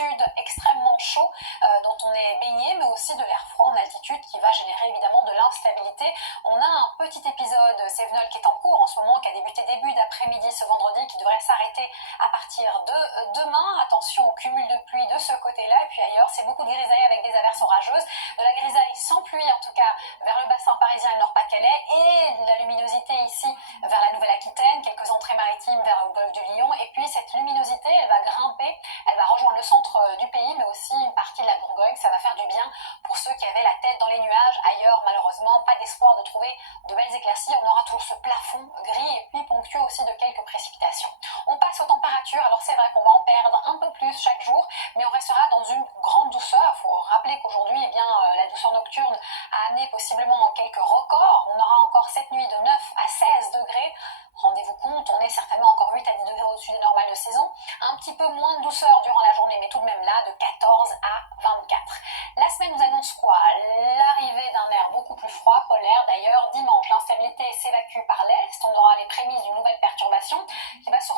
sud extrêmement chaud dont on est baigné, mais aussi de l'air froid en altitude qui va générer évidemment de l'instabilité. On a un petit épisode Cévenol qui est en cours en ce moment, qui a débuté début d'après-midi ce vendredi, qui devrait s'arrêter à partir de demain. Attention au cumul de pluie de ce côté-là, et puis ailleurs c'est beaucoup de grisaille avec des averses orageuses, de la grisaille sans pluie en tout cas vers le bassin parisien et le Nord-Pas-de-Calais, et de la luminosité ici vers la Nouvelle-Aquitaine, quelques entrées maritimes vers le golfe du Lion, et puis cette luminosité elle va grimper, elle va rejoindre le centre du pays, mais aussi une partie de la Bourgogne. Ça va faire du bien pour ceux qui avaient la tête dans les nuages. Ailleurs, malheureusement, pas d'espoir de trouver de belles éclaircies. On aura toujours ce plafond gris et puis ponctué aussi de quelques précipitations. On passe aux températures. Alors c'est vrai qu'on va en perdre un peu plus chaque jour, mais on restera dans une grande douceur. Il faut rappeler qu'aujourd'hui, la douceur nocturne a amené possiblement quelques records. On aura encore cette nuit de 9 à 16 degrés. Rendez-vous compte, on est certainement encore 8 à 10 degrés au-dessus des normales de saison. Un petit peu moins de douceur durant la journée, mais tout de même là, de 14 à 24. La semaine nous annonce quoi? L'arrivée d'un air beaucoup plus froid, polaire d'ailleurs. Dimanche, l'instabilité s'évacue par l'est. On aura les prémices d'une nouvelle perturbation qui va se